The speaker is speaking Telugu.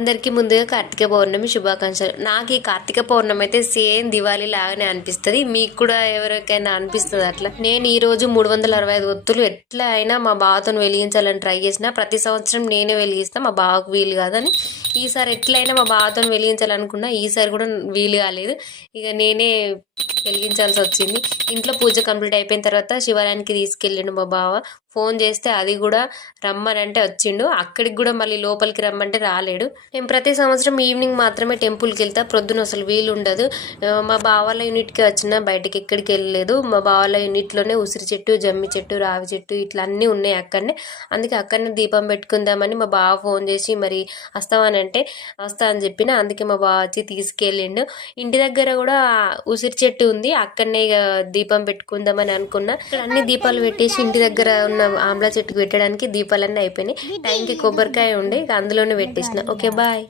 అందరికీ ముందుగా కార్తీక పౌర్ణమి శుభాకాంక్షలు. నాకు ఈ కార్తీక పౌర్ణమి అయితే సేమ్ దివాళీ లాగానే అనిపిస్తుంది. మీకు కూడా ఎవరికైనా అనిపిస్తుంది అట్లా? నేను ఈ రోజు 365 ఒత్తులు ఎట్లా అయినా మా బావతో వెలిగించాలని ట్రై చేసిన. ప్రతి సంవత్సరం నేనే వెలిగిస్తా, మా బావకు వీలు కాదని ఈసారి ఎట్లయినా మా బావతో వెలిగించాలనుకున్నా. ఈసారి కూడా వీలు కాలేదు, ఇక నేనే వెలిగించాల్సి వచ్చింది. ఇంట్లో పూజ కంప్లీట్ అయిపోయిన తర్వాత శివాలయానికి తీసుకెళ్ళిండు మా బావ. ఫోన్ చేస్తే అది కూడా రమ్మనంటే వచ్చిండు. అక్కడికి కూడా మళ్ళీ లోపలికి రమ్మంటే రాలేడు. నేను ప్రతి సంవత్సరం ఈవినింగ్ మాత్రమే టెంపుల్కి వెళ్తా, ప్రొద్దున అసలు వీలు ఉండదు. మా బావాల యూనిట్కి వచ్చిన బయటకి ఎక్కడికి వెళ్ళలేదు. మా బావాల యూనిట్లోనే ఉసిరి చెట్టు, జమ్మి చెట్టు, రావి చెట్టు ఇట్లా అన్నీ ఉన్నాయి అక్కడనే. అందుకే అక్కడనే దీపం పెట్టుకుందామని మా బావ ఫోన్ చేసి మరి వస్తామని అంటే వస్తా అని చెప్పిన. అందుకే మా బావ వచ్చి తీసుకెళ్ళిండు. ఇంటి దగ్గర కూడా ఉసిరి చెట్టు ఉంది, అక్కడనే దీపం పెట్టుకుందామని అనుకున్నా. ఇక్కడ అన్ని దీపాలు పెట్టేసి ఇంటి దగ్గర ఉన్న ఆమ్లా చెట్టుకు పెట్టడానికి దీపాలన్నీ అయిపోయినాయి. టైంకి కొబ్బరికాయ ఉండే అందులోనే పెట్టేసిన. Okay bye.